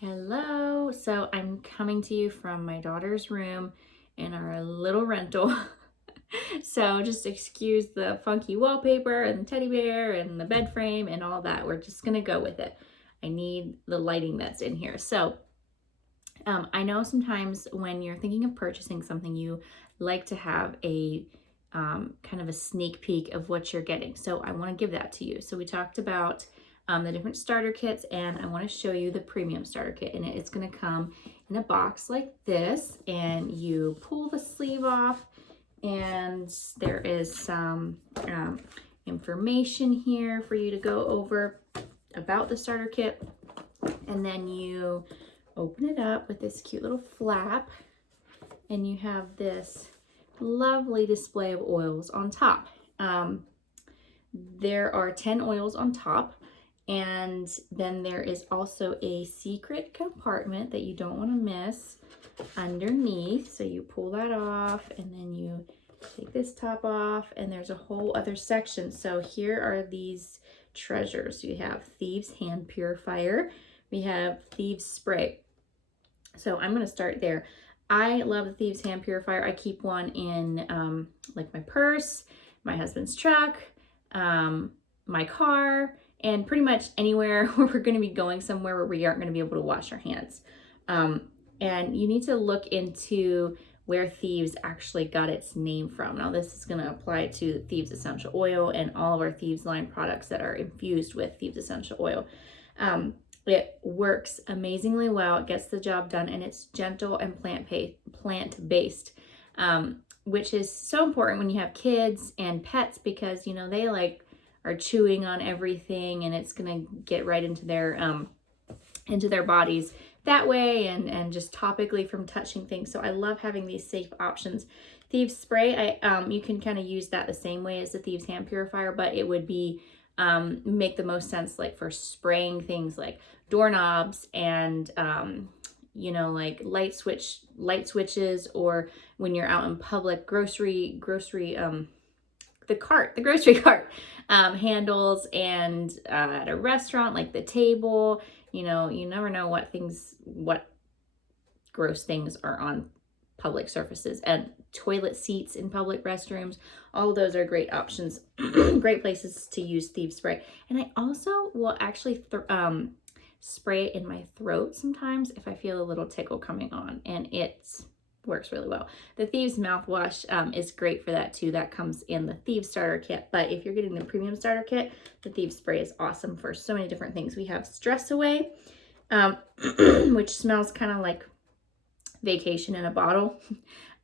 Hello. So I'm coming to you from my daughter's room in our little rental. So just excuse the funky wallpaper and the teddy bear and the bed frame and all that. We're just gonna go with it. I need the lighting that's in here. So I know sometimes when you're thinking of purchasing something, you like to have a kind of a sneak peek of what you're getting. So I want to give that to you. So we talked about the different starter kits, and I want to show you the premium starter kit. And it's going to come in a box like this, and you pull the sleeve off, and there is some information here for you to go over about the starter kit. And then you open it up with this cute little flap, and you have this lovely display of oils on top. There are 10 oils on top, and then there is also a secret compartment that you don't want to miss underneath. So you pull that off, and then you take this top off, and there's a whole other section. So here are these treasures. You have Thieves Hand Purifier, we have Thieves Spray. So I'm going to start there. I love the Thieves Hand Purifier. I keep one in like my purse, my husband's truck, my car, and pretty much anywhere where we're going to be going somewhere where we aren't going to be able to wash our hands. And you need to look into where Thieves actually got its name from. Now this is going to apply to Thieves Essential Oil and all of our Thieves line products that are infused with Thieves Essential Oil. It works amazingly well. It gets the job done, and it's gentle and plant-based, which is so important when you have kids and pets, because you know they like are chewing on everything, and it's gonna get right into their bodies that way, and just topically from touching things. So I love having these safe options. Thieves Spray, you can kind of use that the same way as the Thieves Hand Purifier, but it would be make the most sense like for spraying things like doorknobs and you know, like light switches, or when you're out in public, grocery the grocery cart handles, and at a restaurant like the table. You know, you never know what gross things are on public surfaces, and toilet seats in public restrooms. All of those are great options, great places to use Thieves Spray. And I also will actually spray it in my throat sometimes if I feel a little tickle coming on, and it works really well. The Thieves mouthwash is great for that too. That comes in the Thieves starter kit, but if you're getting the premium starter kit, the Thieves Spray is awesome for so many different things. We have Stress Away, which smells kind of like vacation in a bottle.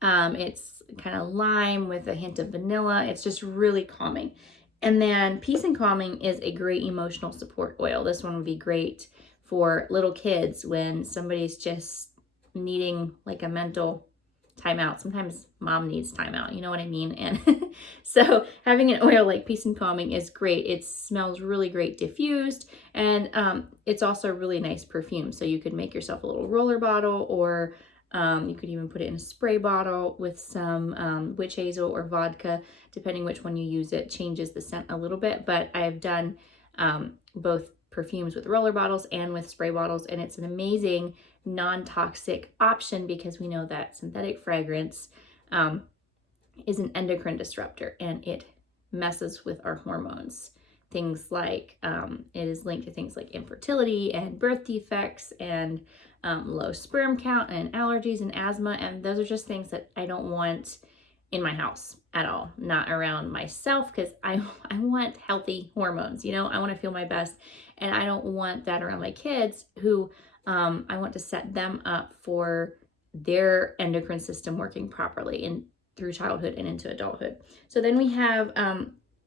It's kind of lime with a hint of vanilla. It's just really calming. And then Peace and Calming is a great emotional support oil. This one would be great for little kids when somebody's just needing like a mental timeout. Sometimes mom needs timeout, you know what I mean? And so having an oil like Peace and Calming is great. It smells really great diffused, and it's also a really nice perfume. So you could make yourself a little roller bottle, or you could even put it in a spray bottle with some witch hazel or vodka, depending which one you use. It changes the scent a little bit, but I have done both perfumes with roller bottles and with spray bottles, and it's an amazing non-toxic option, because we know that synthetic fragrance is an endocrine disruptor, and it messes with our hormones. Things like it is linked to things like infertility and birth defects and low sperm count and allergies and asthma, and those are just things that I don't want in my house at all, not around myself, because I want healthy hormones. You know, I want to feel my best, and I don't want that around my kids, who I want to set them up for their endocrine system working properly through childhood and into adulthood. So then we have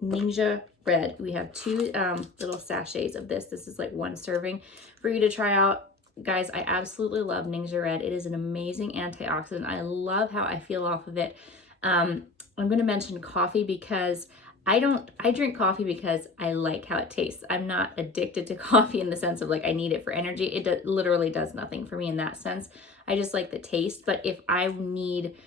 Ninja Red. We have 2 little sachets of this. This is like 1 serving for you to try out. Guys, I absolutely love Ninja Red. It is an amazing antioxidant. I love how I feel off of it. I'm going to mention coffee, because I drink coffee because I like how it tastes. I'm not addicted to coffee in the sense of like I need it for energy. It literally does nothing for me in that sense. I just like the taste. But if I need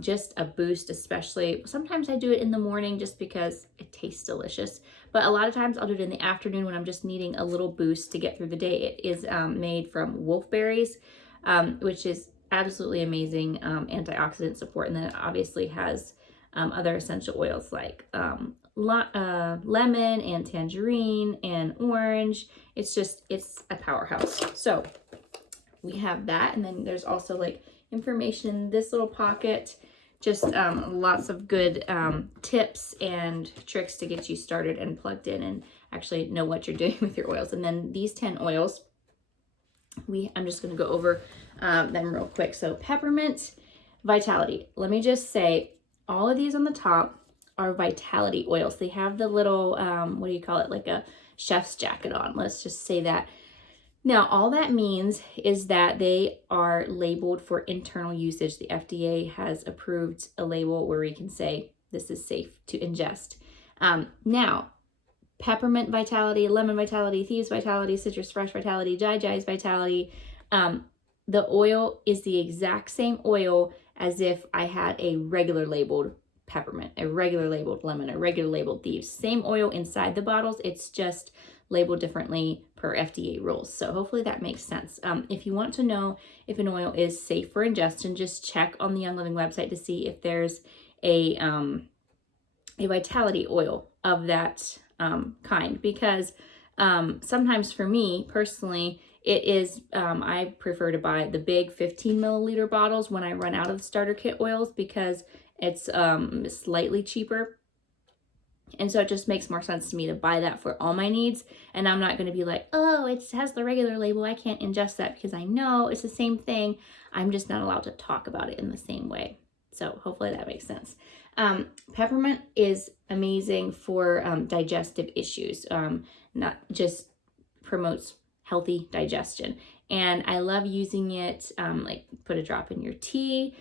Just a boost, especially sometimes I do it in the morning just because it tastes delicious, but a lot of times I'll do it in the afternoon when I'm just needing a little boost to get through the day. It is made from wolfberries, which is absolutely amazing antioxidant support, and then it obviously has other essential oils like lemon and tangerine and orange. It's a powerhouse. So we have that, and then there's also like information in this little pocket, just lots of good tips and tricks to get you started and plugged in and actually know what you're doing with your oils. And then these 10 oils, I'm just going to go over them real quick. So peppermint vitality. Let me just say, all of these on the top are vitality oils. They have the little, what do you call it? Like a chef's jacket on. Let's just say that. Now, all that means is that they are labeled for internal usage. The FDA has approved a label where we can say this is safe to ingest. Now, peppermint vitality, lemon vitality, thieves vitality, citrus fresh vitality, jai's vitality. The oil is the exact same oil as if I had a regular labeled peppermint, a regular labeled lemon, a regular labeled thieves. Same oil inside the bottles. It's just labeled differently per FDA rules. So hopefully that makes sense. If you want to know if an oil is safe for ingestion, just check on the Young Living website to see if there's a vitality oil of that kind, because sometimes for me personally, it is, I prefer to buy the big 15 milliliter bottles when I run out of starter kit oils, because it's slightly cheaper. And so it just makes more sense to me to buy that for all my needs. And I'm not going to be like, oh, it has the regular label, I can't ingest that, because I know it's the same thing. I'm just not allowed to talk about it in the same way. So hopefully that makes sense. Peppermint is amazing for digestive issues. Not just promotes healthy digestion. And I love using it, like put a drop in your tea.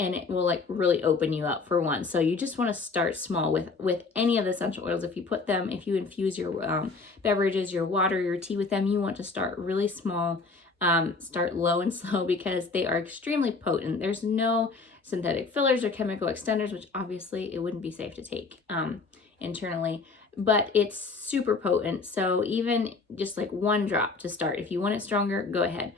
And it will like really open you up for one. So you just want to start small with any of the essential oils. If you infuse your beverages, your water, your tea with them, you want to start really small, start low and slow, because they are extremely potent. There's no synthetic fillers or chemical extenders, which obviously it wouldn't be safe to take internally, but it's super potent. So even just like one drop to start. If you want it stronger, go ahead.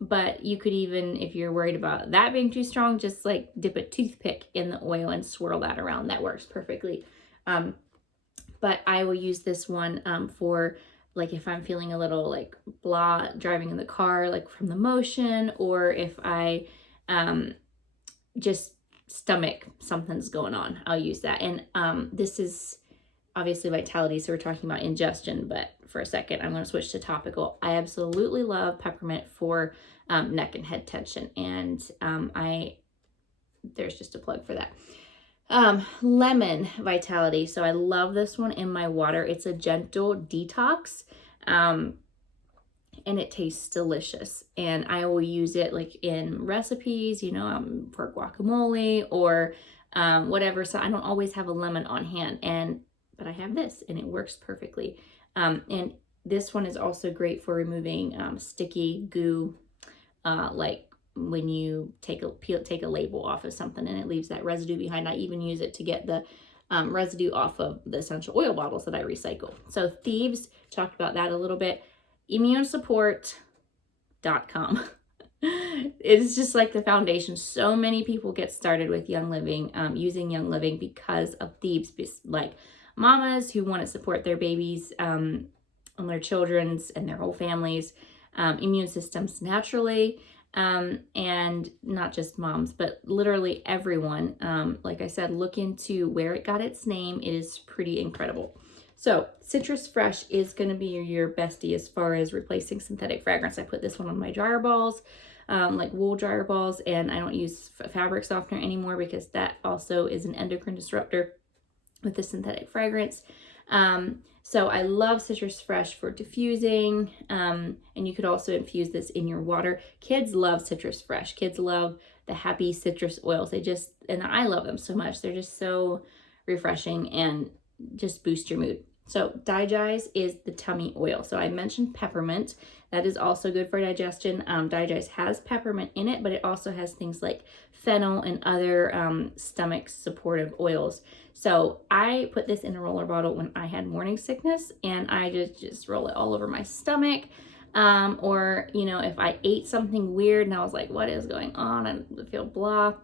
But you could even, if you're worried about that being too strong, just like dip a toothpick in the oil and swirl that around. That works perfectly. But I will use this one for like if I'm feeling a little like blah driving in the car, like from the motion, or if I just stomach something's going on, I'll use that. And this is obviously vitality, so we're talking about ingestion, but for a second I'm going to switch to topical. I absolutely love peppermint for neck and head tension, and there's just a plug for that. Lemon vitality. So I love this one in my water. It's a gentle detox, and it tastes delicious. And I will use it like in recipes, for guacamole or whatever. So I don't always have a lemon on hand, but I have this and it works perfectly. And this one is also great for removing sticky goo, like when you take a label off of something and it leaves that residue behind. I even use it to get the residue off of the essential oil bottles that I recycle. So thieves, talked about that a little bit. Immunesupport.com. It's just like the foundation. So many people get started with Young Living, using Young Living because of thieves, like mamas who want to support their babies and their children's and their whole families' immune systems naturally, and not just moms, but literally everyone. Like I said, look into where it got its name. It is pretty incredible. So Citrus Fresh is going to be your bestie as far as replacing synthetic fragrance. I put this one on my dryer balls, like wool dryer balls, and I don't use fabric softener anymore because that also is an endocrine disruptor with the synthetic fragrance. So I love Citrus Fresh for diffusing, and you could also infuse this in your water. Kids love Citrus Fresh. Kids love the happy citrus oils. And I love them so much. They're just so refreshing and just boost your mood. So Digest is the tummy oil. So I mentioned peppermint. That is also good for digestion. Digest has peppermint in it, but it also has things like fennel and other stomach supportive oils. So I put this in a roller bottle when I had morning sickness, and I just roll it all over my stomach. Or, you know, if I ate something weird and I was like, what is going on? I feel blah.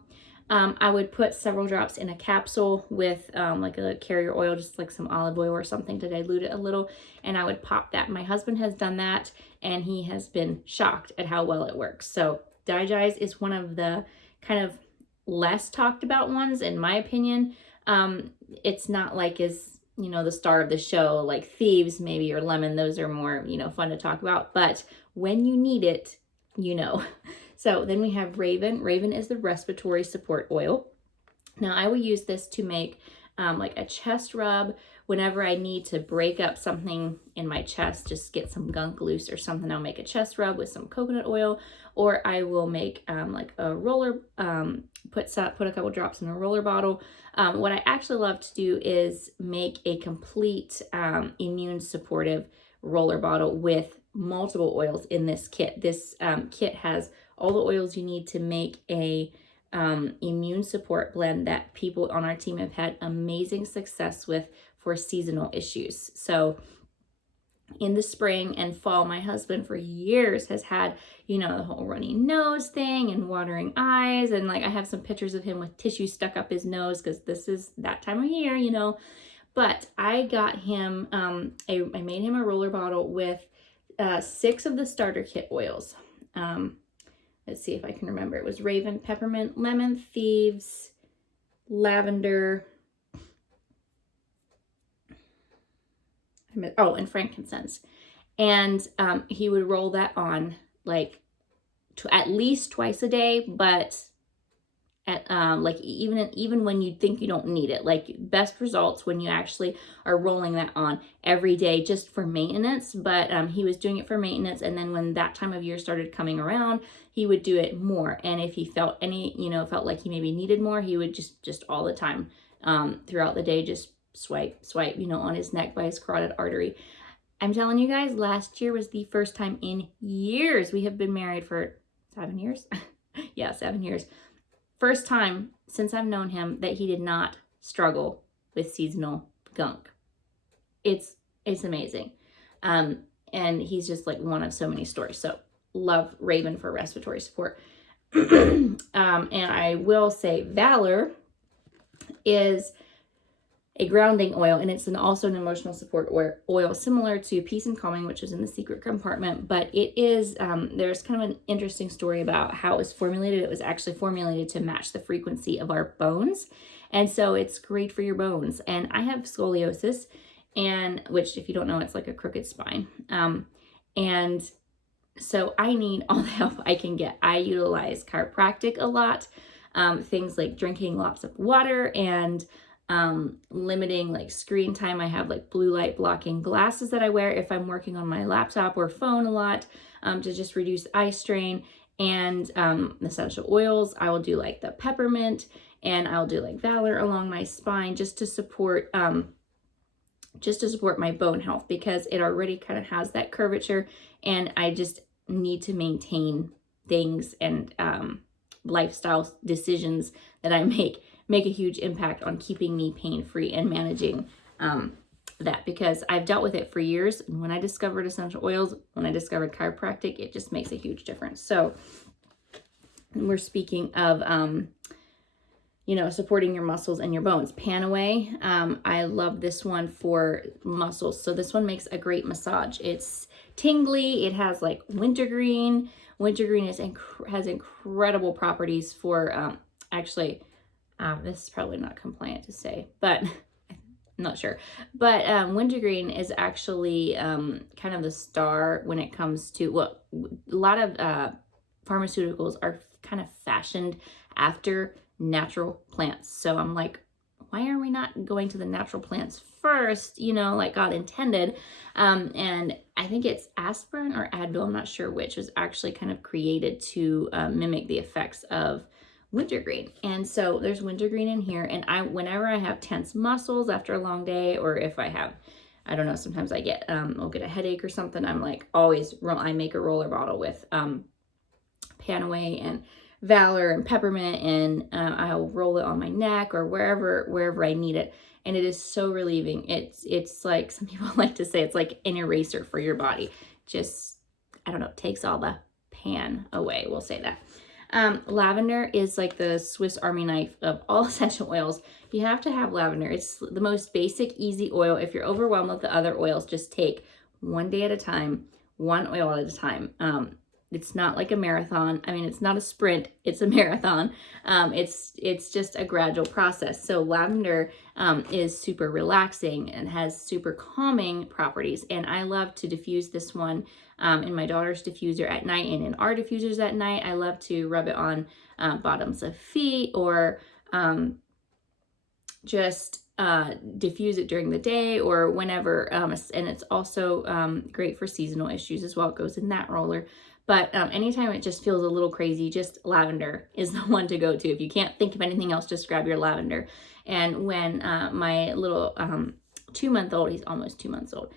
I would put several drops in a capsule with like a carrier oil, just like some olive oil or something to dilute it a little. And I would pop that. My husband has done that and he has been shocked at how well it works. So Digest is one of the kind of less talked about ones, in my opinion. It's not like as, you know, the star of the show, like Thieves maybe, or Lemon. Those are more, you know, fun to talk about. But when you need it, you know. So then we have Raven. Raven is the respiratory support oil. Now I will use this to make like a chest rub whenever I need to break up something in my chest, just get some gunk loose or something. I'll make a chest rub with some coconut oil, or I will make like a roller, put a couple drops in a roller bottle. What I actually love to do is make a complete immune supportive roller bottle with multiple oils in this kit. This kit has all the oils you need to make a immune support blend that people on our team have had amazing success with for seasonal issues. So in the spring and fall, my husband for years has had, you know, the whole runny nose thing and watering eyes. And like I have some pictures of him with tissue stuck up his nose because this is that time of year, you know. But I got him, I made him a roller bottle with 6 of the starter kit oils. Let's see if I can remember. It was Raven, Peppermint, Lemon, Thieves, Lavender, and frankincense. And he would roll that on like at least twice a day, but at like even when you think you don't need it. Like best results when you actually are rolling that on every day just for maintenance. But he was doing it for maintenance, and then when that time of year started coming around, he would do it more. And if he felt felt like he maybe needed more, he would just all the time throughout the day just swipe, you know, on his neck by his carotid artery. I'm telling you guys, last year was the first time in years. We have been married for 7 years. Yeah, 7 years. First time since I've known him that he did not struggle with seasonal gunk. It's amazing. And he's just like one of so many stories. So love Raven for respiratory support. And I will say Valor is a grounding oil, and it's also an emotional support oil similar to Peace and Calming, which is in the secret compartment. But it is, there's kind of an interesting story about how it was formulated. It was actually formulated to match the frequency of our bones. And so it's great for your bones. And I have scoliosis, and which, if you don't know, it's like a crooked spine. And so I need all the help I can get. I utilize chiropractic a lot, things like drinking lots of water and limiting like screen time. I have like blue light blocking glasses that I wear if I'm working on my laptop or phone a lot, to just reduce eye strain. And essential oils, I will do like the peppermint, and I'll do like Valor along my spine just to support my bone health, because it already kind of has that curvature, and I just need to maintain things and lifestyle decisions that I make a huge impact on keeping me pain-free and managing that, because I've dealt with it for years. And when I discovered essential oils, when I discovered chiropractic, it just makes a huge difference. So we're speaking of, you know, supporting your muscles and your bones. Panaway, I love this one for muscles. So this one makes a great massage. It's tingly. It has like wintergreen. Wintergreen has incredible properties for, actually, this is probably not compliant to say, but I'm not sure. But wintergreen is actually kind of the star when it comes to, well, a lot of pharmaceuticals are kind of fashioned after natural plants. So I'm like, why are we not going to the natural plants first, you know, like God intended? And I think it's aspirin or Advil, I'm not sure which, was actually kind of created to mimic the effects of wintergreen. And so there's wintergreen in here. And whenever I have tense muscles after a long day, or if I I don't know, sometimes I get, I'll get a headache or something. I'm like always, I make a roller bottle with Panaway and Valor and peppermint, and I'll roll it on my neck or wherever I need it. And it is so relieving. It's like, some people like to say, it's like an eraser for your body. Just, I don't know, takes all the pan away. We'll say that. Lavender is like the Swiss Army knife of all essential oils. You have to have lavender. It's the most basic, easy oil. If you're overwhelmed with the other oils, just take one day at a time, one oil at a time. It's not like a marathon. I mean, it's not a sprint, it's a marathon. It's just a gradual process. So lavender is super relaxing and has super calming properties. And I love to diffuse this one in my daughter's diffuser at night and in our diffusers at night. I love to rub it on bottoms of feet, or just diffuse it during the day or whenever. And it's also great for seasonal issues as well. It goes in that roller. But anytime it just feels a little crazy, just lavender is the one to go to. If you can't think of anything else, just grab your lavender. And when my little 2-month-old, he's almost 2 months old,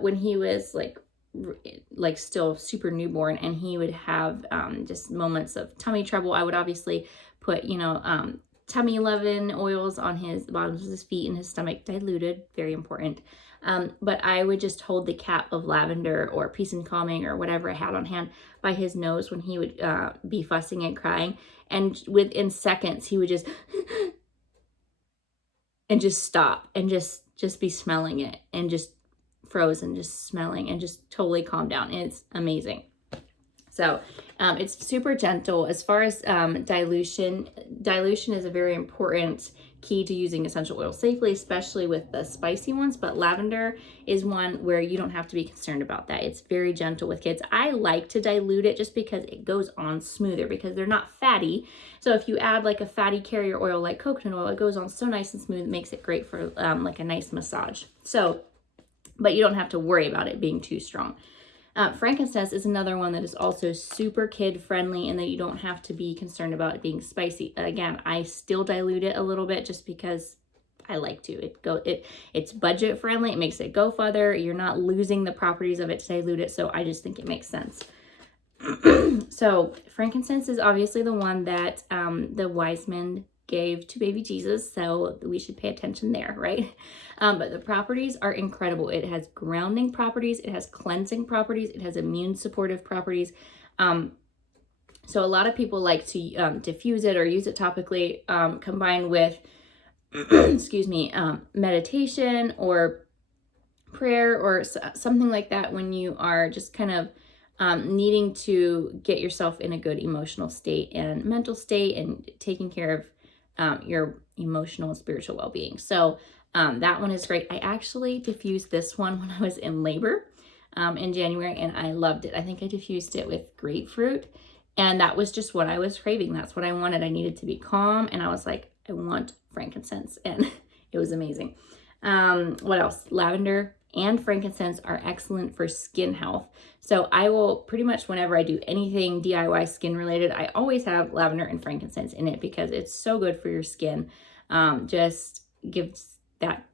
when he was like still super newborn, and he would have just moments of tummy trouble, I would obviously put, tummy leaven oils on his bottoms of his feet and his stomach, diluted, very important. But I would just hold the cap of lavender or peace and calming or whatever I had on hand by his nose when he would be fussing and crying. And within seconds, he would just and just stop and just be smelling it and just frozen, just smelling and just totally calm down. It's amazing. So it's super gentle. As far as dilution is a very important key to using essential oil safely, especially with the spicy ones. But lavender is one where you don't have to be concerned about that. It's very gentle with kids. I like to dilute it just because it goes on smoother, because they're not fatty. So if you add like a fatty carrier oil like coconut oil, it goes on so nice and smooth. It makes it great for like a nice massage. So, but you don't have to worry about it being too strong. Frankincense is another one that is also super kid friendly, and that you don't have to be concerned about it being spicy. Again, I still dilute it a little bit just because I like to. It's budget friendly. It makes it go further. You're not losing the properties of it to dilute it. So I just think it makes sense. So frankincense is obviously the one that the wise men gave to baby Jesus, so we should pay attention there, right? But the properties are incredible. It has grounding properties, it has cleansing properties, it has immune supportive properties. So a lot of people like to diffuse it or use it topically, combined with excuse me, meditation or prayer or something like that, when you are just kind of needing to get yourself in a good emotional state and mental state, and taking care of your emotional and spiritual well-being. So that one is great. I actually diffused this one when I was in labor in January, and I loved it. I think I diffused it with grapefruit, and that was just what I was craving. That's what I wanted. I needed to be calm, and I was like, I want frankincense, and it was amazing. What else? Lavender and frankincense are excellent for skin health. So I will pretty much, whenever I do anything DIY skin related, I always have lavender and frankincense in it, because it's so good for your skin. Just gives that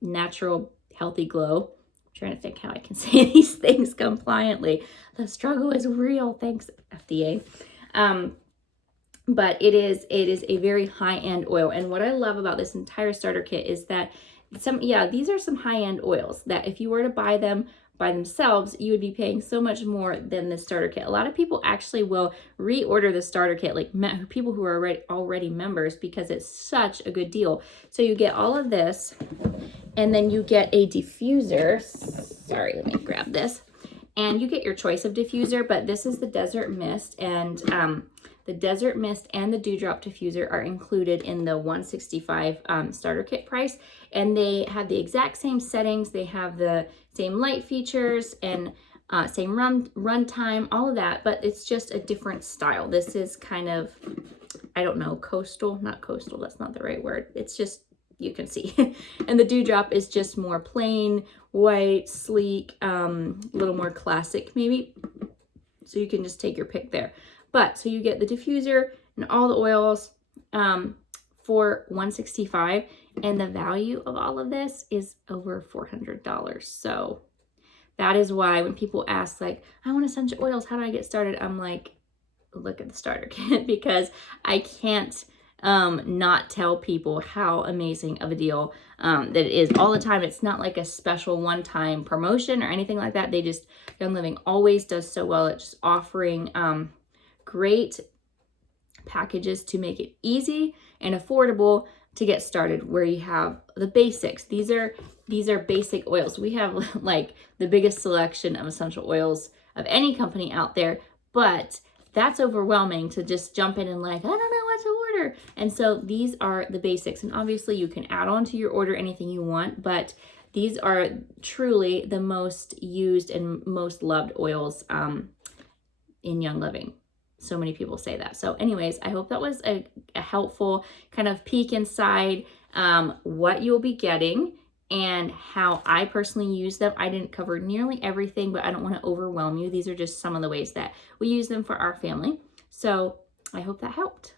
natural, healthy glow. I'm trying to think how I can say these things compliantly. The struggle is real. Thanks, FDA. But it is a very high-end oil. And what I love about this entire starter kit is that these are some high-end oils that if you were to buy them by themselves, you would be paying so much more than the starter kit. A lot of people actually will reorder the starter kit, like people who are already members, because it's such a good deal. So you get all of this, and then you get a diffuser. Sorry, let me grab this. And you get your choice of diffuser, but this is the Desert Mist, and the Desert Mist and the Dewdrop diffuser are included in the $165 starter kit price, and they have the exact same settings. They have the same light features and same run time, all of that, but it's just a different style. This is kind of, I don't know, not coastal, that's not the right word. It's just, you can see. And the Dewdrop is just more plain, white, sleek, a little more classic maybe. So you can just take your pick there. But so you get the diffuser and all the oils for $165, And the value of all of this is over $400. So that is why when people ask, like, I want essential oils, how do I get started? I'm like, look at the starter kit, because I can't not tell people how amazing of a deal that it is all the time. It's not like a special one-time promotion or anything like that. Young Living always does so well at just offering great packages to make it easy and affordable to get started, where you have the basics. These are basic oils. We have like the biggest selection of essential oils of any company out there, but that's overwhelming to just jump in and like, I don't know what to order. And so these are the basics. And obviously you can add on to your order anything you want, but these are truly the most used and most loved oils in Young Living. So many people say that. So anyways, I hope that was a helpful kind of peek inside what you'll be getting and how I personally use them. I didn't cover nearly everything, but I don't want to overwhelm you. These are just some of the ways that we use them for our family. So I hope that helped.